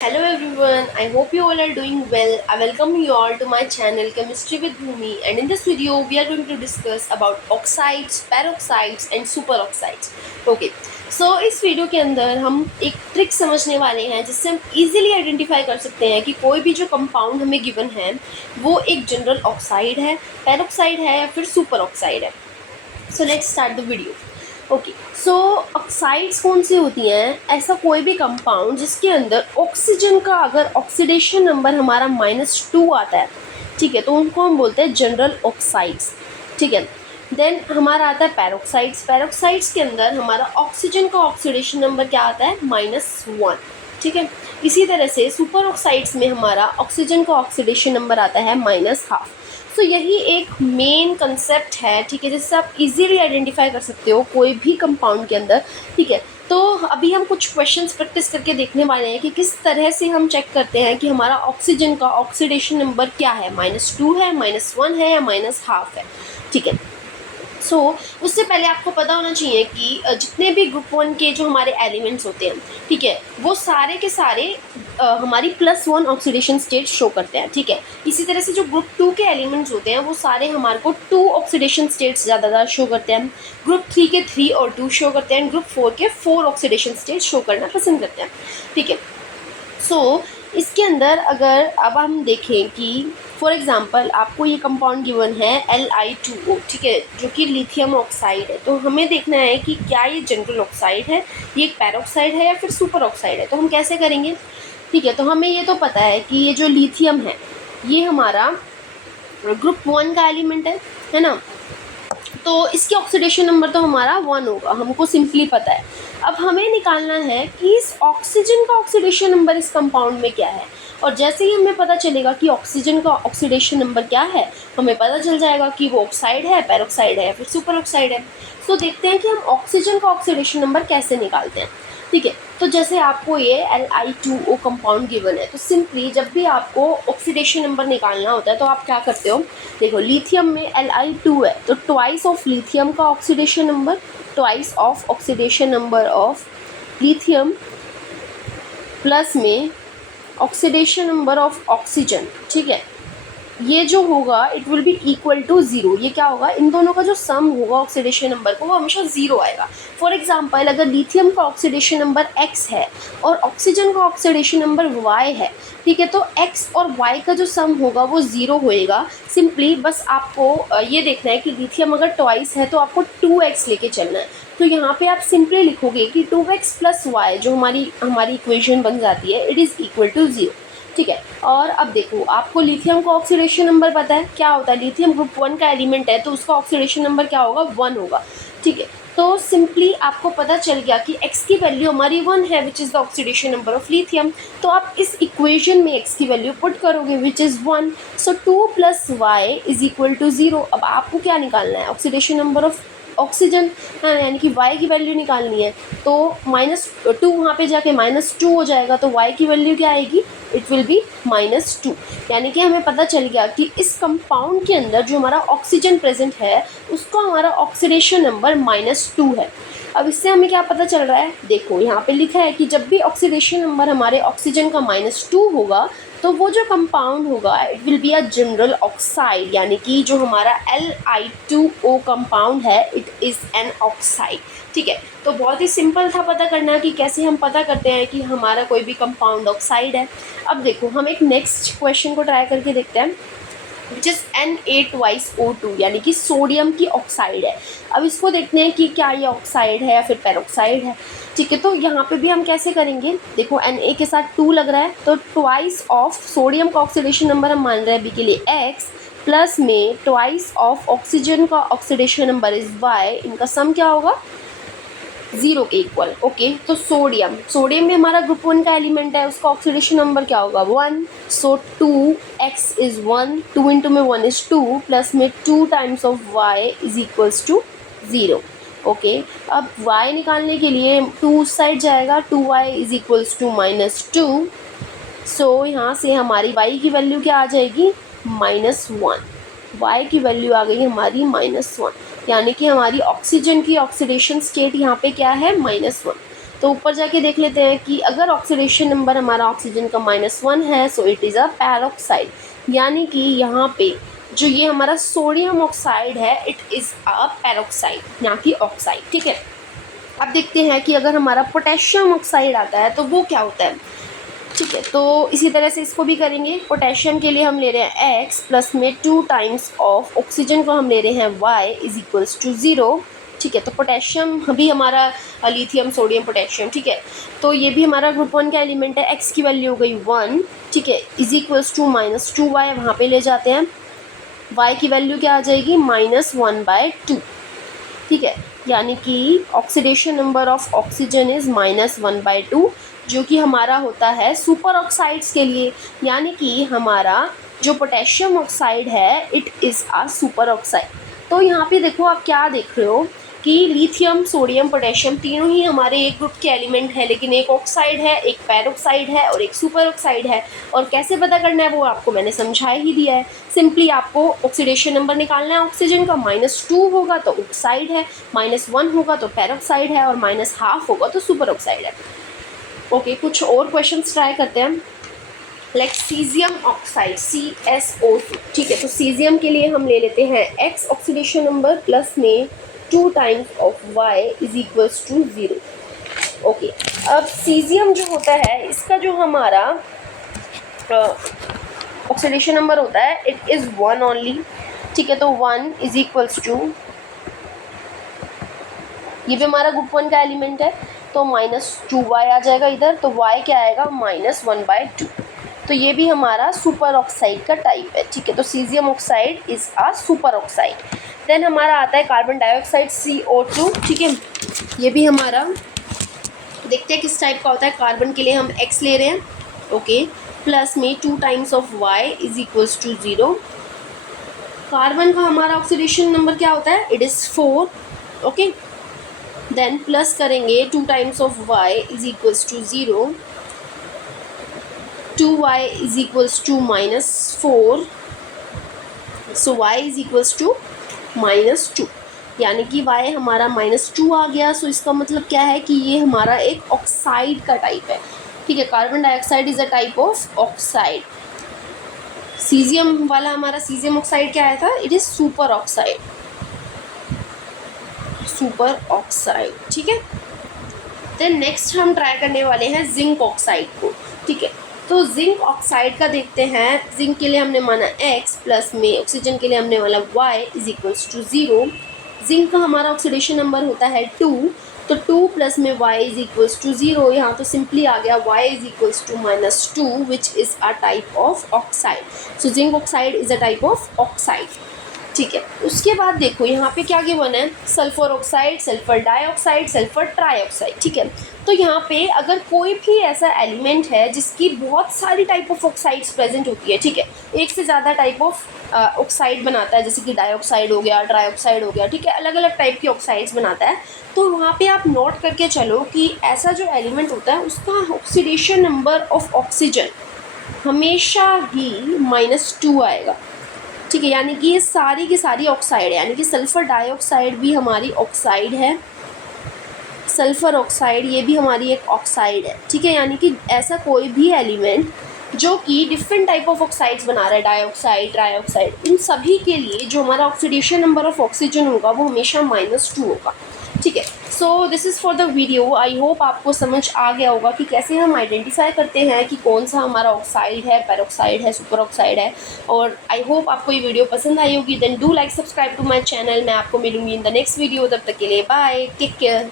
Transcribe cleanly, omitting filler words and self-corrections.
Hello everyone, I hope you all are doing well. I welcome you all to my channel Chemistry with Bhumi, and in this video we are going to discuss about oxides, peroxides and superoxides. Okay, so इस video के अंदर हम एक trick समझने वाले हैं जिससे हम इजीली आइडेंटिफाई कर सकते हैं कि कोई भी जो कंपाउंड हमें गिवन है वो एक जनरल ऑक्साइड है, पेरोक्साइड है या फिर सुपर ऑक्साइड है. So let's start the video. Okay, so oxides कौन सी होती हैं? ऐसा कोई भी कंपाउंड जिसके अंदर ऑक्सीजन का अगर ऑक्सीडेशन नंबर हमारा -2 आता है, ठीक है, तो उनको हम बोलते हैं जनरल ऑक्साइड्स. ठीक है. देन हमारा आता है पैरोक्साइड्स. पैरोक्साइड्स के अंदर हमारा ऑक्सीजन का ऑक्सीडेशन नंबर क्या आता है? -1. ठीक है. इसी तरह से सुपर ऑक्साइड्स में हमारा ऑक्सीजन का ऑक्सीडेशन नंबर आता है -1/2. तो यही एक मेन कंसेप्ट है, ठीक है, जिससे आप इजीली आइडेंटिफाई कर सकते हो कोई भी कंपाउंड के अंदर. ठीक है. तो अभी हम कुछ क्वेश्चंस प्रैक्टिस करके देखने वाले हैं कि किस तरह से हम चेक करते हैं कि हमारा ऑक्सीजन का ऑक्सीडेशन नंबर क्या है, -2 है, -1 है या -1/2 है. ठीक है. सो उससे पहले आपको पता होना चाहिए कि जितने भी ग्रुप 1 के जो हमारे एलिमेंट्स होते हैं, ठीक है, वो सारे के सारे हमारी +1 ऑक्सीडेशन स्टेट शो करते हैं. ठीक है. इसी तरह से जो ग्रुप 2 के एलिमेंट्स होते हैं वो सारे हमारे को 2 ऑक्सीडेशन स्टेट्स ज़्यादातर शो करते हैं. ग्रुप 3 के 3 और 2 शो करते हैं. ग्रुप 4 के 4 ऑक्सीडेशन स्टेट शो करना पसंद करते हैं. ठीक है. सो इसके अंदर अगर अब हम देखें कि फॉर एग्ज़ाम्पल आपको ये कंपाउंड गिवन है Li2O, ठीक है, जो कि लिथियम ऑक्साइड है. तो हमें देखना है कि क्या ये जनरल ऑक्साइड है, ये एक पैरोक्साइड है या फिर सुपर ऑक्साइड है. तो हम कैसे करेंगे? ठीक है. तो हमें ये तो पता है कि ये जो लिथियम है ये हमारा ग्रुप 1 का एलिमेंट है ना. तो इसकी ऑक्सीडेशन नंबर तो हमारा 1 होगा, हमको सिंपली पता है. अब हमें निकालना है कि इस ऑक्सीजन का ऑक्सीडेशन नंबर इस कंपाउंड में क्या है. और जैसे ही हमें पता चलेगा कि ऑक्सीजन का ऑक्सीडेशन नंबर क्या है, हमें पता चल जाएगा कि वो ऑक्साइड है, पेरोक्साइड है या फिर सुपर ऑक्साइड है. तो देखते हैं कि हम ऑक्सीजन का ऑक्सीडेशन नंबर कैसे निकालते हैं. ठीक है. तो जैसे आपको ये Li2O कंपाउंड गिवन है, तो सिंपली जब भी आपको ऑक्सीडेशन नंबर निकालना होता है तो आप क्या करते हो? देखो, लिथियम में Li2 है तो ट्वाइस ऑफ लिथियम का oxidation number, twice of oxidation number of lithium plus में ऑक्सीडेशन नंबर ऑफ ऑक्सीजन. ठीक है. ये जो होगा it will be equal to 0. ये क्या होगा? इन दोनों का जो सम होगा ऑक्सीडेशन नंबर को वो हमेशा 0 आएगा. फॉर एग्जांपल अगर लिथियम का ऑक्सीडेशन नंबर x है और ऑक्सीजन का ऑक्सीडेशन नंबर y है, ठीक है, तो x और y का जो सम होगा वो 0 होएगा. सिंपली बस आपको ये देखना है कि लिथियम अगर ट्वाइस है तो आपको 2x लेके चलना है. तो यहाँ पे आप सिंपली लिखोगे कि 2x प्लस y जो हमारी इक्वेशन बन जाती है, इट इज़ इक्वल टू 0. ठीक है. और अब देखो, आपको लिथियम का ऑक्सीडेशन नंबर पता है क्या होता है? लिथियम ग्रुप 1 का एलिमेंट है तो उसका ऑक्सीडेशन नंबर क्या होगा? 1 होगा. ठीक है. तो सिंपली आपको पता चल गया कि x की वैल्यू हमारी 1 है, which is the oxidation number of lithium. तो आप इस इक्वेशन में x की वैल्यू पुट करोगे which is 1. So 2 plus Y is equal to 0. अब आपको क्या निकालना है? ऑक्सीडेशन नंबर ऑफ ऑक्सीजन, यानी कि y की वैल्यू निकालनी है. तो -2 वहाँ पे जाके -2 हो जाएगा, तो y की वैल्यू क्या आएगी? It will B -2. यानी कि हमें पता चल गया कि इस कंपाउंड के अंदर जो हमारा ऑक्सीजन प्रेजेंट है उसका हमारा ऑक्सीडेशन नंबर -2 है. अब इससे हमें क्या पता चल रहा है? देखो, यहाँ पे लिखा है कि जब भी ऑक्सीडेशन नंबर हमारे ऑक्सीजन का -2 होगा तो वो जो कंपाउंड होगा it will be a general oxide, यानी कि जो हमारा Li2O कंपाउंड है इट इज़ एन ऑक्साइड. ठीक है. तो बहुत ही सिंपल था पता करना कि कैसे हम पता करते हैं कि हमारा कोई भी कंपाउंड ऑक्साइड है. अब देखो, हम एक नेक्स्ट क्वेश्चन को ट्राई करके देखते हैं विच इज़ Na2O2, यानी कि सोडियम की ऑक्साइड है. अब इसको देखते हैं कि क्या ये ऑक्साइड है या फिर पेरोक्साइड है. ठीक है. तो यहाँ पे भी हम कैसे करेंगे? देखो, Na के साथ 2 लग रहा है तो ट्वाइस ऑफ सोडियम का ऑक्सीडेशन नंबर हम मान रहे हैं अभी के लिए x, प्लस में ट्वाइस ऑफ ऑक्सीजन का ऑक्सीडेशन नंबर इज़ y. इनका सम क्या होगा? 0 के इक्वल. ओके. तो सोडियम में हमारा ग्रुप 1 का एलिमेंट है, उसका ऑक्सीडेशन नंबर क्या होगा? 1. सो 2x इज़ 1, 2 इंटू में 1 इज़ 2, प्लस में 2 times of y is equals to 0. Okay. अब y निकालने के लिए 2 उस साइड जाएगा, 2y इज़ इक्वल्स टू -2. सो यहाँ से हमारी y की वैल्यू क्या आ जाएगी? -1. y की वैल्यू आ गई हमारी -1, यानी कि हमारी ऑक्सीजन की ऑक्सीडेशन स्टेट यहाँ पे क्या है? -1. तो ऊपर जाके देख लेते हैं कि अगर ऑक्सीडेशन नंबर हमारा ऑक्सीजन का -1 है so it is a peroxide, यानी कि यहाँ पे जो ये हमारा सोडियम ऑक्साइड है इट इज़ अ पैरोक्साइड, ना कि ऑक्साइड। ठीक है, अब देखते हैं कि अगर हमारा पोटेशियम ऑक्साइड आता है तो वो क्या होता है। ठीक है, तो इसी तरह से इसको भी करेंगे। पोटेशियम के लिए हम ले रहे हैं x प्लस में 2 टाइम्स ऑफ ऑक्सीजन को हम ले रहे हैं y इज इक्वल्स टू 0। ठीक है, तो पोटेशियम भी हमारा लिथियम सोडियम पोटेशियम, ठीक है, तो ये भी हमारा ग्रुप 1 का एलिमेंट है। x की वैल्यू हो गई 1, ठीक है, इज इक्वल्स टू -2y, वहाँ पे ले जाते हैं। y की वैल्यू क्या आ जाएगी -1/2। ठीक है, यानी कि oxidation number of oxygen is -1/2, जो कि हमारा होता है सुपर ऑक्साइड्स के लिए, यानी कि हमारा जो पोटेशियम ऑक्साइड है it is a superoxide. तो यहाँ पे देखो आप क्या देख रहे हो कि लिथियम सोडियम पोटेशियम तीनों ही हमारे एक ग्रुप के एलिमेंट है, लेकिन एक ऑक्साइड है, एक पैरोक्साइड है और एक सुपर ऑक्साइड है। और कैसे पता करना है वो आपको मैंने समझा ही दिया है। सिंपली आपको ऑक्सीडेशन नंबर निकालना है ऑक्सीजन का। -2 होगा तो ऑक्साइड है, -1 होगा तो पैरोक्साइड है और -1/2 होगा तो सुपर ऑक्साइड है। ओके, कुछ और क्वेश्चंस ट्राई करते हैं। Like caesium oxide CSO2। ठीक है, तो सीजियम के लिए हम ले लेते हैं x ऑक्सीडेशन नंबर प्लस में 2 times of y is equals to 0। Okay, अब सीजियम जो होता है इसका जो हमारा ऑक्सीडेशन नंबर होता है इट इज़ 1 ओनली। ठीक है, तो 1 इज इक्वल्स टू, ये भी हमारा ग्रुप 1 का एलिमेंट है, तो -2y आ जाएगा इधर, तो y क्या आएगा -1/2। तो ये भी हमारा सुपर ऑक्साइड का टाइप है। ठीक है, तो caesium oxide is a superoxide. Then हमारा आता है कार्बन डाइऑक्साइड CO2। ठीक है, ये भी हमारा देखते हैं किस टाइप का होता है। कार्बन के लिए हम x ले रहे हैं, ओके, प्लस में 2 times of y is equals to 0। Carbon का हमारा ऑक्सीडेशन नंबर क्या होता है, it is 4। Okay, then plus करेंगे 2 times of y is equals to 0, 2y is equals to -4, so y is equals to -2, यानी कि y हमारा -2 आ गया। सो इसका मतलब क्या है कि ये हमारा एक ऑक्साइड का टाइप है। ठीक है, carbon dioxide is a type of oxide. Caesium वाला हमारा सीजियम ऑक्साइड क्या आया था, it is super oxide, super oxide. ठीक है, देन नेक्स्ट हम ट्राई करने वाले हैं जिंक ऑक्साइड को। ठीक है, तो जिंक ऑक्साइड का देखते हैं। जिंक के लिए हमने माना x प्लस में ऑक्सीजन के लिए हमने वाला y is equals to 0। Zinc का हमारा ऑक्सीडेशन नंबर होता है 2, तो 2 प्लस में y इज इक्वल्स टू 0। यहाँ तो सिंपली आ गया y is equals to -2 which is a type of oxide. So zinc oxide is a type of oxide. ठीक है, उसके बाद देखो यहाँ पे क्या गिवन है, sulphur oxide, sulphur dioxide, sulphur trioxide. ठीक है, तो यहाँ पे अगर कोई भी ऐसा एलिमेंट है जिसकी बहुत सारी टाइप ऑफ ऑक्साइड्स प्रेजेंट होती है, ठीक है, एक से ज़्यादा टाइप ऑफ ऑक्साइड बनाता है, जैसे कि डाइऑक्साइड हो गया, ट्राईऑक्साइड हो गया, ठीक है, अलग अलग टाइप की ऑक्साइड्स बनाता है, तो वहाँ पे आप नोट करके चलो कि ऐसा जो एलिमेंट होता है उसका ऑक्सीडेशन नंबर ऑफ ऑक्सीजन हमेशा ही -2 आएगा। ठीक है, यानी कि ये सारी की सारी ऑक्साइड है, यानी कि सल्फ़र डाइऑक्साइड भी हमारी ऑक्साइड है, सल्फ़र ऑक्साइड ये भी हमारी एक ऑक्साइड है। ठीक है, यानी कि ऐसा कोई भी एलिमेंट जो कि डिफरेंट टाइप ऑफ ऑक्साइड्स बना रहा है, डाइऑक्साइड, ट्राईऑक्साइड, इन सभी के लिए जो हमारा ऑक्सीडेशन नंबर ऑफ ऑक्सीजन होगा वो हमेशा -2 होगा। ठीक है, so this is for the video. I hope आपको समझ आ गया होगा कि कैसे हम आइडेंटिफाई करते हैं कि कौन सा हमारा ऑक्साइड है, पैरोक्साइड है, सुपर ऑक्साइड है। और आई होप आपको ये वीडियो पसंद आई होगी। Then do like subscribe to my channel. मैं आपको मिलूंगी इन द नेक्स्ट वीडियो, तब तक के लिए बाय, टेक केयर।